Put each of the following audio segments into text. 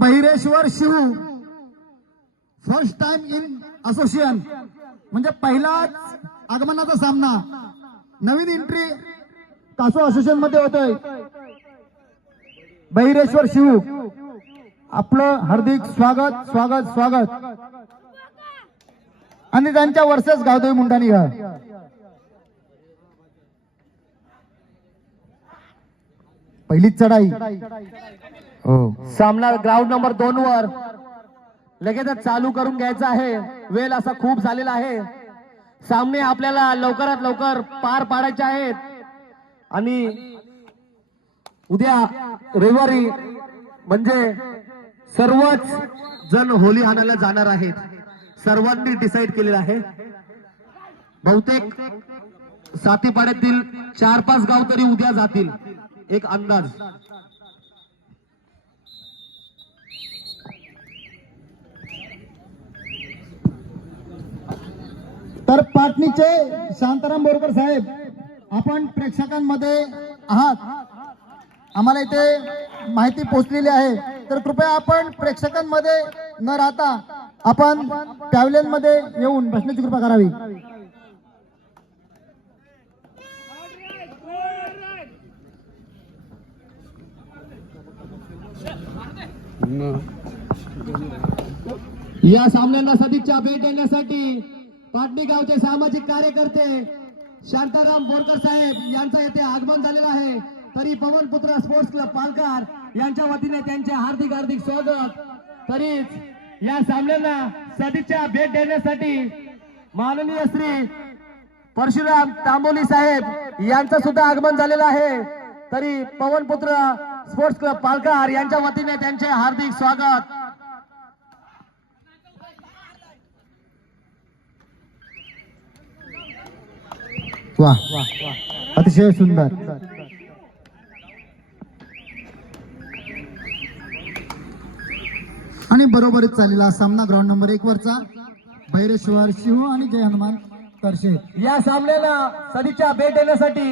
Bahireshwar Shiv. First time in association म्हणजे पहिलाच आगमनाचा सामना. नवीन एंट्री कासो असोसिएशनमध्ये होतोय. बहिरेश्वर शिव. आपलं हार्दिक स्वागत स्वागत स्वागत. आणि त्यांच्या वर्षच गावतोय मुंडानी घ्या पहिलीच चढाई. हो. सामना ग्राउंड नंबर दोन वर. लगेचच चालू करून घ्यायचा आहे. वेल असा खूप झालेला आहे. सामने आपल्याला लवकरात लवकर पार पाडायचे आहेत. आणि उद्या रविवारी म्हणजे सर्वच जण होली आणायला जाणार आहेत. सर्वांनी डिसाईड केलेलं आहे. बहुतेक सातीपाड्यातील चार पाच गाव तरी उद्या जातील. एक अंदाज. तर पाटणीचे शांताराम बोरकर साहेब आपण प्रेक्षकांमध्ये आहात. आम्हाला इथे माहिती पोचलेली आहे. तर कृपया आपण प्रेक्षकांमध्ये न राहता आपण पॅव्हलियनमध्ये येऊन बसण्याची कृपा करावी. या सामन्यांना सदिच्छा भेट देण्यासाठी पाटणी गावचे सामाजिक कार्यकर्ते शांताराम बोरकर साहेब यांचं येथे आगमन झालेलं आहे. तरी पवनपुत्र स्पोर्ट्स क्लब पालकार यांच्या वतीने त्यांचे हार्दिक हार्दिक स्वागत. तरीच या सामन्यांना सदिच्छा भेट देण्यासाठी माननीय श्री परशुराम तांबोली साहेब यांचं सुद्धा आगमन झालेलं आहे. तरी पवनपुत्र स्पोर्ट्स क्लब पालकार यांच्या वतीने त्यांचे हार्दिक स्वागत. वा. अतिशय सुंदर. आणि बरोबरच चाललेला सामना ग्राउंड नंबर एक वरचा. भैरेश्वर शिव आणि जय हनुमान तरशे या सामन्याला सदीच्या भेट देण्यासाठी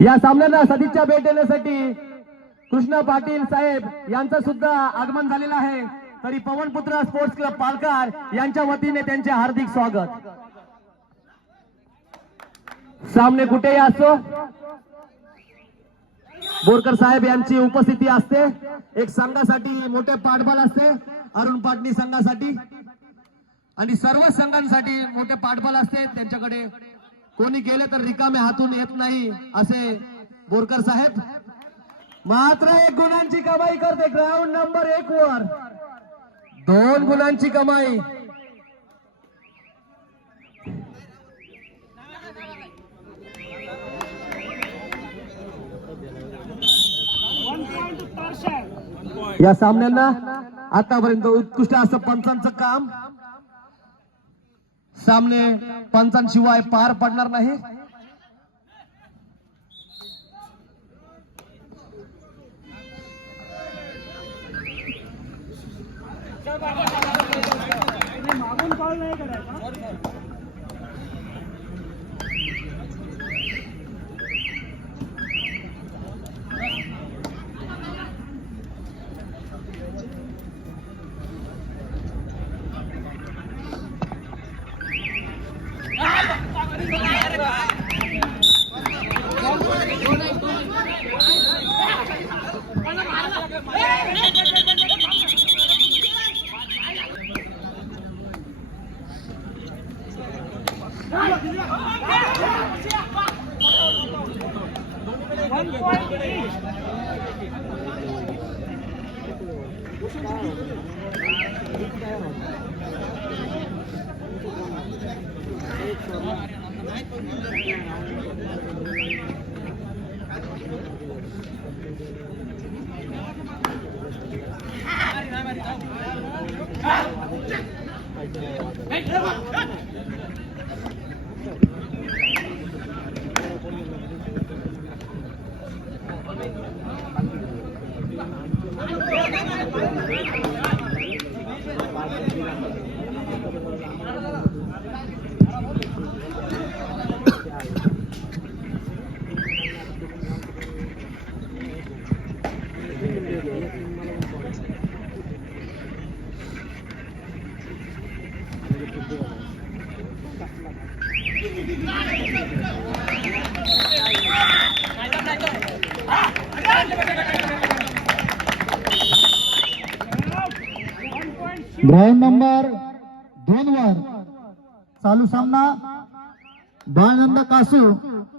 या सामन्याला सदीच्या भेट देण्यासाठी कृष्ण पाटील साहेब यांचं सुद्धा आगमन झालेलं आहे. तरी पवनपुत्र स्पोर्ट्स क्लब पालकार यांच्या वतीने त्यांचे हार्दिक स्वागत. सामने कुठेही असो बोरकर साहेब यांची उपस्थिती असते. एक संघासाठी मोठे पाठबळ असते. अरुण पाटणी संघासाठी. आणि सर्व संघांसाठी मोठे पाठबळ असते. त्यांच्याकडे कोणी गेले तर रिकामे हातून येत नाही असे बोरकर साहेब मात्र एक गुणांची कमाई करते ग्राउंड नंबर एक वर. दोन गुणांची कमाई. या सामन्यांना आतापर्यंत उत्कृष्ट असं पंचांचं काम. सामने पंचांशिवाय पार पडणार नाही. मागून कॉल नाही करायचा. 我上去。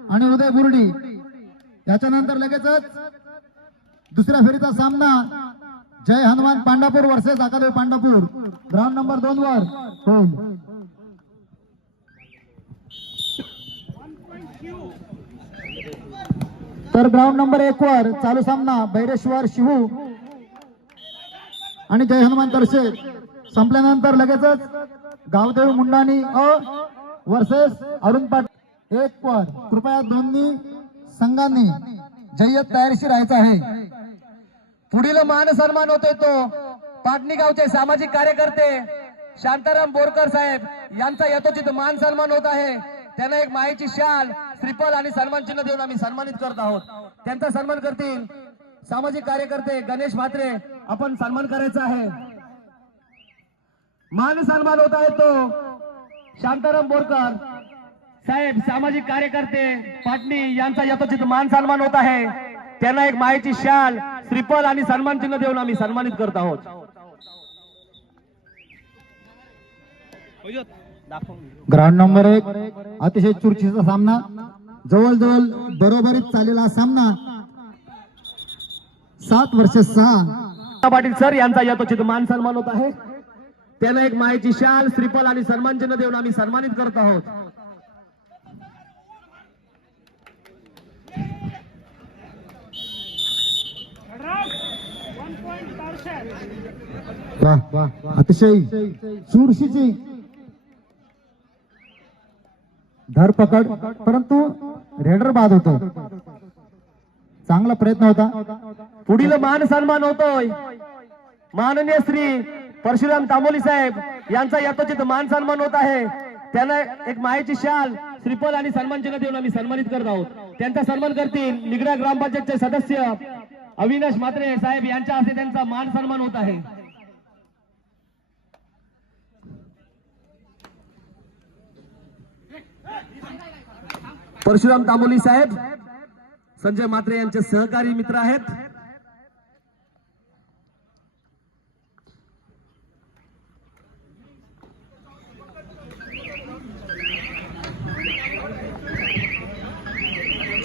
आणि उदय बुर्डी त्याच्यानंतर लगेचच दुसऱ्या फेरीचा सामना. Jai Hanuman Pandapur versus Akadevi Pandapur. Ground number दोन वर. होईल. तर ग्राउंड नंबर एक वर चालू सामना बैरेश्वर शिवू आणि जय हनुमान तरशे संपल्यानंतर लगेचच गावदेव मुंडानी अ वर्सेस अरुण पाट एक पद. कृपया दोन्ही संघांनी जय्यत तयारीशी राहायचं आहे. पुढील मान सन्मान होतोय तो. पाटणी गावचे सामाजिक कार्यकर्ते शांताराम बोरकर साहेब यांचा यथोचित मान सन्मान होत आहे. त्यांना एक माईची शाल श्रीफल आणि सन्मान चिन्ह देऊन आम्ही सन्मानित करत आहोत. त्यांचा सन्मान करतील सामाजिक कार्यकर्ते गणेश म्हात्रे. आपण सन्मान करायचा आहे. मान सन्मान होत आहे तो. शांताराम बोरकर. साहेब सामाजिक कार्यकर्ते पाटणी यांचा यथोचित मान सन्मान होत आहे. त्यांना एक मायेची शाल श्रीफल आणि सन्मान चिन्ह देऊन आम्ही सन्मानित करत आहोत. ग्राउंड नंबर एक अतिशय चुरशीचा सामना. जवळजवळ बरोबरीत चाललेला सामना. सात वर्ष सहा. पाटील सर यांचा यथोचित मान सन्मान होत आहे. त्यांना एक मायेची शाल श्रीफल आणि सन्मान चिन्ह देऊन आम्ही सन्मानित करत आहोत. वा अतिशय चुरशीची धरपकड परंतु रेडर बाद होतो. चांगला प्रयत्न होता. पुढील मान सन्मान होतोय. माननीय श्री परशुराम तांबोली साहेब यांचा यथोचित मान सन्मान होत आहे. त्यांना एक मायेची शाल श्रीफल आणि सन्मान चिन्ह देऊन आम्ही सन्मानित करत आहोत. त्यांचा सन्मान करतील निगडा ग्रामपंचायतचे सदस्य अविनाश मात्रे साहेब यांच्या हस्ते त्यांचा मान सन्मान होत आहे. परशुराम तांबोली साहेब संजय मात्रे यांचे सहकारी मित्र आहेत.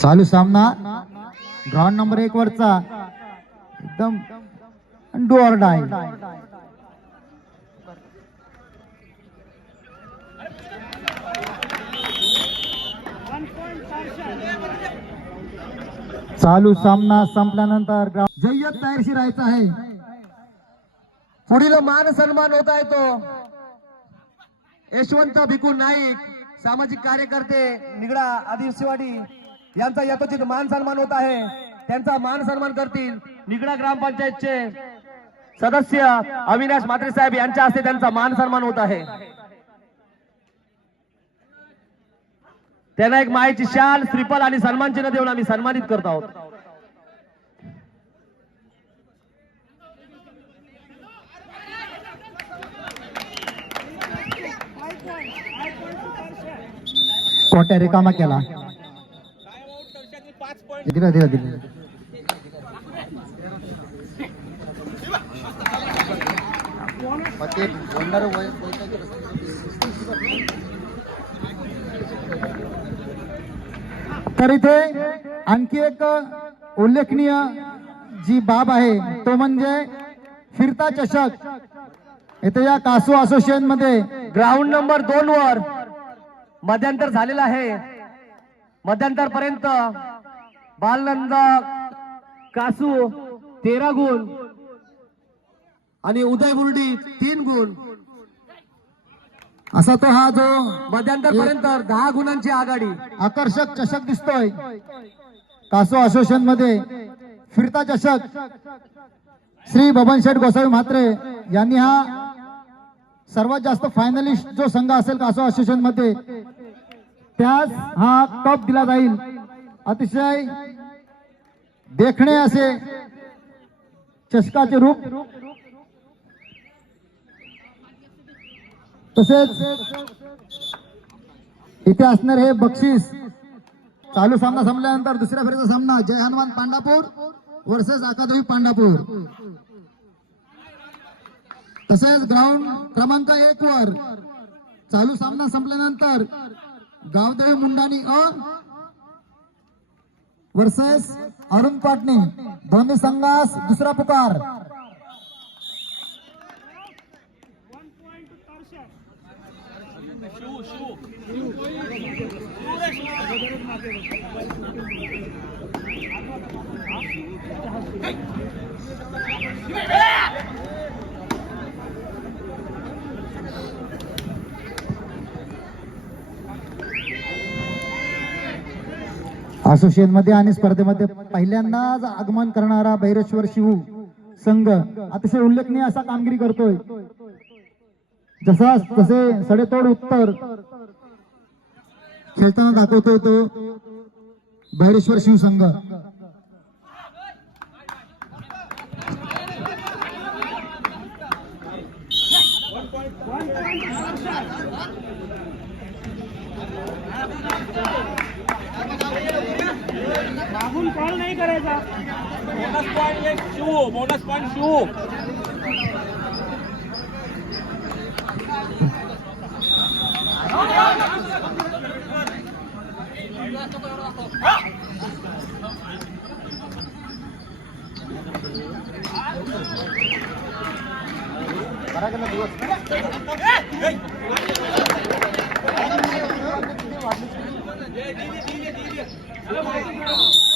चालू सामना. ग्राउंड नंबर एक वरचा. एकदम डोअर डाय चालू सामना संपल्यानंतर जय्यत तयारशी राहायचं आहे. पुढील मान सन्मान होत आहे तो. यशवंत भिकू नाईक सामाजिक कार्यकर्ते निगडा आदिवासीवाडी यांचा यथोचित मान सन्मान होत आहे. त्यांचा मान सन्मान करतील निगडा ग्रामपंचायतचे सदस्य अविनाश म्हात्रे साहेब यांच्या हस्ते त्यांचा मान सन्मान होत आहे. त्यांना एक मायेची शाल श्रीफल आणि सन्मान चिन्ह देऊन आम्ही सन्मानित करत आहोत. कोट्या रिकामा केला. ते दिला तर इथे आणखी एक उल्लेखनीय जी बाब आहे तो म्हणजे फिरता चषक. इथे या कासू असोसिएशनमध्ये ग्राउंड नंबर दोन वर मध्यांतर झालेलं आहे. मध्यांतर पर्यंत बालनंद कासू तेरा गुण आणि उदय बुर्डी तीन गुण. असा तो हा जो मध्यांतर पर्यंत दहा गुणांची आघाडी. आकर्षक चषक दिसतोय. कासो असोसिएशनमध्ये फिरता चषक. श्री बबन शेठ गोसावी म्हात्रे यांनी हा सर्वात जास्त फायनलिस्ट जो संघ असेल कासो असोसिएशनमध्ये त्यास हा कप दिला जाईल. अतिशय देखणे असे चषकाचे रूप तसेच इथे असणार हे बक्षीस. चालू सामना संपल्यानंतर दुसऱ्या फेरीचा सामना जय हनुमान पांडापूर वर्सेस अकादमी पांडापूर. तसेच ग्राउंड क्रमांक एक वर चालू सामना संपल्यानंतर गावदेवी मुंडानी अ वर्सेस अरुण पाटणी. दोन्ही संघास दुसरा पुकार. असोसिएशनमध्ये आणि स्पर्धेमध्ये पहिल्यांदाच आगमन करणारा भैरेश्वर शिवू संघ अतिशय उल्लेखनीय असा कामगिरी करतोय. जसा तसे सडेतोड उत्तर खेळताना दाखवतोय तो भैरेश्वर शिव संघ मागून कॉल नाही करायचा बोनस पॉईंट एक शिव बोनस पॉईंट शिव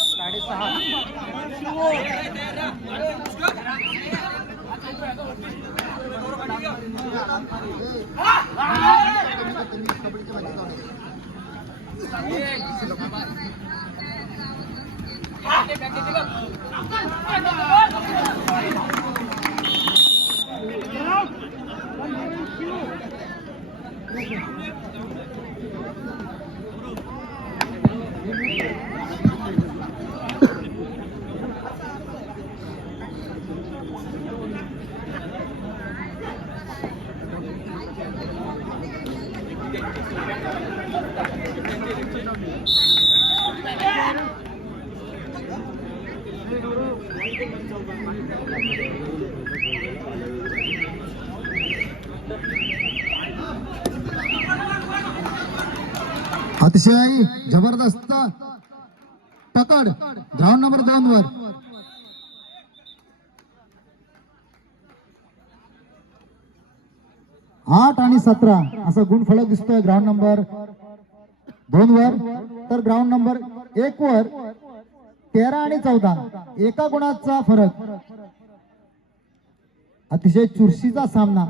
সাড়ে अतिशय जबरदस्त. पकड ग्राउंड नंबर दोन वर. आठ आणि सतरा असा गुण फलक दिसतोय ग्राउंड नंबर दोन वर. तर ग्राउंड नंबर एक वर तेरा आणि चौदा एका गुणाचा फरक. अतिशय चुरशीचा सामना.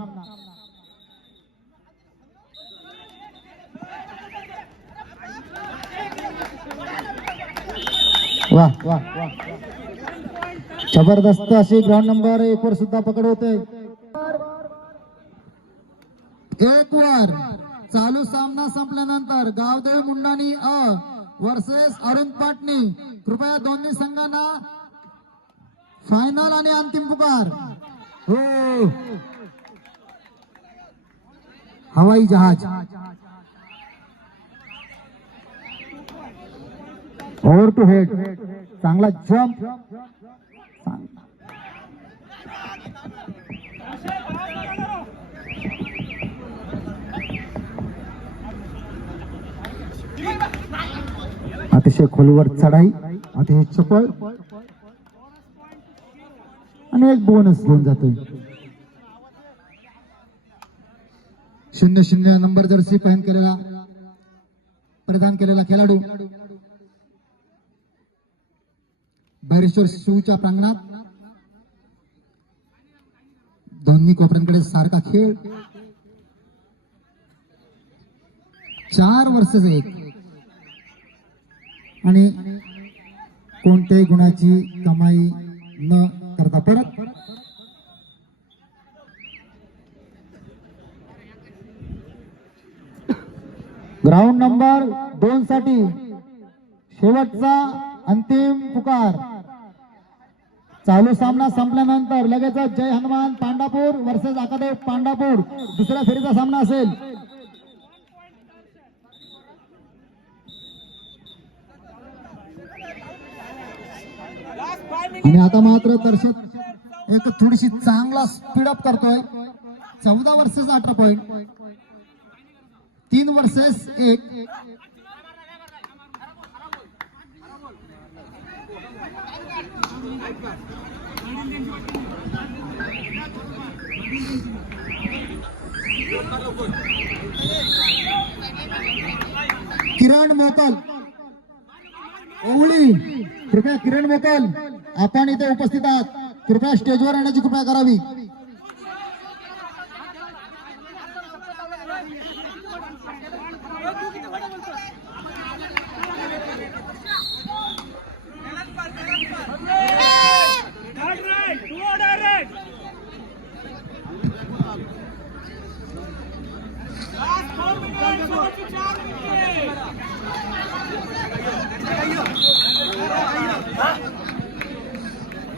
वा जबरदस्त अशी ग्राउंड नंबर एक वर सुद्धा पकड होते. एक वर. चालू सामना संपल्यानंतर गावदेव मुंडानी अ वर्सेस अरुण पाटणी. कृपया दोन्ही संघांना फायनल आणि अंतिम पुकार. हो. हवाई जहाज. ओव्हर टू हेड चांगला जम्प अतिशय खोलवर चढाई अतिशय चपळ. आणि एक बोनस घेऊन जातोय. शून्य शून्य नंबर जर्सी पहन केलेला प्रदान केलेला खेळाडू. भैरेश्वर शिवच्या प्रांगणात. दोन्ही कोपऱ्यांकडे सारखा खेळ. चार वर्ष एक. आणि कोणत्याही गुणाची कमाई न करता परत. ग्राउंड नंबर दोन साठी शेवटचा अंतिम पुकार. चालू सामना संपल्यानंतर लगेच जय हनुमान पांडापूर वर्सेस आकादेव पांडापूर. दुसऱ्या फेरीचा सामना असेल. आणि आता मात्र दर्शक एक थोडीशी चांगला स्पीड अप करतोय. चौदा वर्सेस अठरा पॉईंट तीन वर्सेस एक. किरण मोकल ओवळी. कृपया किरण मोकल आपण इथे उपस्थित आहात. कृपया स्टेजवर येण्याची कृपया करावी.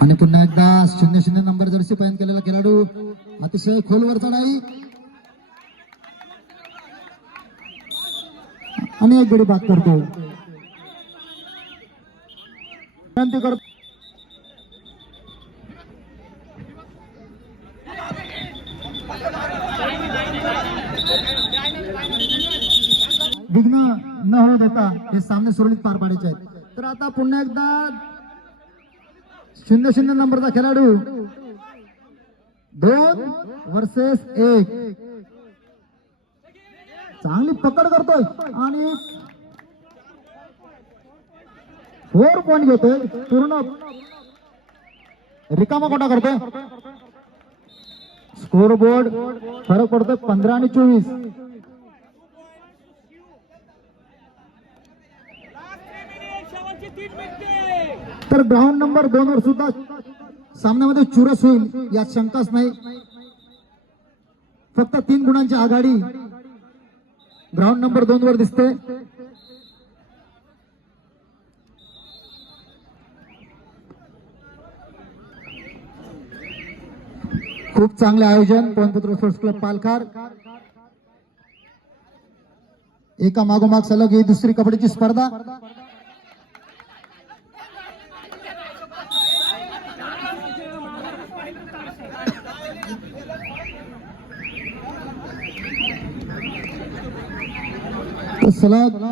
आणि पुन्हा एकदा शून्य शून्य नंबर जर्सी पायन केलेला खेळाडू अतिशय खोलवर चढाई आणि एक गडी बाद करतो. विनंती करतो. विघ्न न होऊ देता हे सामने सुरळीत पार पाडायचे आहेत. तर आता पुन्हा एकदा शून्य शून्य नंबरचा खेळाडू. दोन वर्सेस एक. चांगली पकड करतोय आणि फोर पॉइंट घेतोय पूर्ण. रिकामा कोटा करतोय. स्कोर बोर्ड फरक पडतोय पंधरा आणि चोवीस Last three minutes. शेवटची तीन मिनिटे. तर ग्राउंड नंबर दोन वर सुद्धा सामन्यामध्ये चुरस होईल यात शंकाच नाही. फक्त तीन गुणांची आघाडी ग्राउंड नंबर दोन वर दिसते. खूप चांगले आयोजन पवनपुत्र स्पोर्ट्स क्लब पालकार एका मागोमाग सलग ही दुसरी कबड्डीची स्पर्धा तो सलग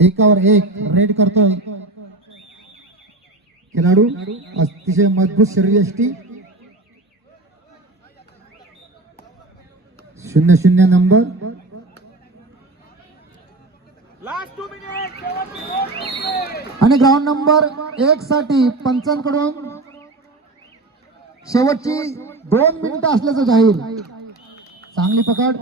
एकावर एक रेड करतोय. खेळाडू अतिशय मजबूत शरीर यष्टी. शून्य शून्य नंबर. आणि ग्राउंड नंबर एक साठी पंचांकडून शेवटची दोन मिनिटं असल्याचं जाहीर. चांगली पकड.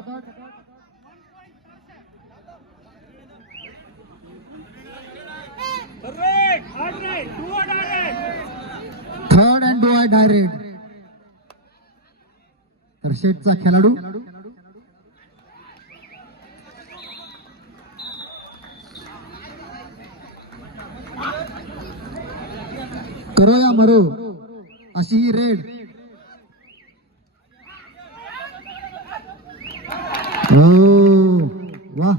डायरेक्ट तर शेटचा खेळाडू. करो या मरो. अशी ही रेड. हो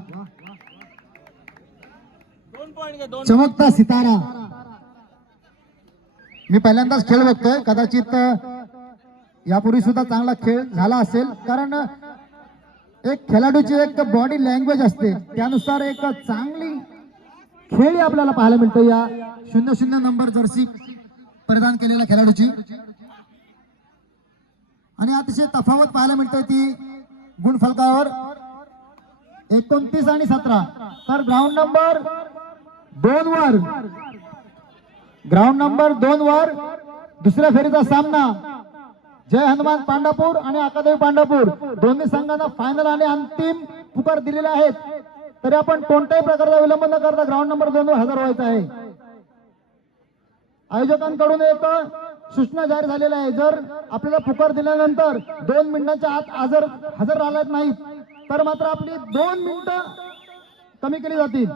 चमकता सितारा. मी पहिल्यांदाच खेळ बघतोय. कदाचित यापूर्वी सुद्धा चांगला खेळ झाला असेल. कारण एक खेळाडूची एक बॉडी लँग्वेज असते. त्यानुसार एक चांगली खेळी आपल्याला पाहायला मिळतो. या शून्य शून्य नंबर जर्सी परिधान केलेल्या खेळाडूची. आणि अतिशय तफावत पाहायला मिळते ती गुणफलकावर एकोणतीस आणि सतरा. तर ग्राउंड नंबर दोन वर. ग्राउंड नंबर दोन वर दुसऱ्या फेरीचा सामना. जय हनुमान पांडापूर आणि अकादेवी पांडापूर. दोन्ही संघांना फायनल आणि अंतिम पुकार दिलेले आहेत. तरी आपण कोणत्याही प्रकारचा विलंब न करता ग्राउंड नंबर दोन वर हजर व्हायचा आहे. आयोजकांकडून एक सूचना जाहीर झालेल्या आहे. जर आपल्याला पुकार दिल्यानंतर दोन मिनिटांच्या आत हजर हजर राहिलेत नाहीत तर मात्र आपली दोन मिनिटं कमी केली जातील.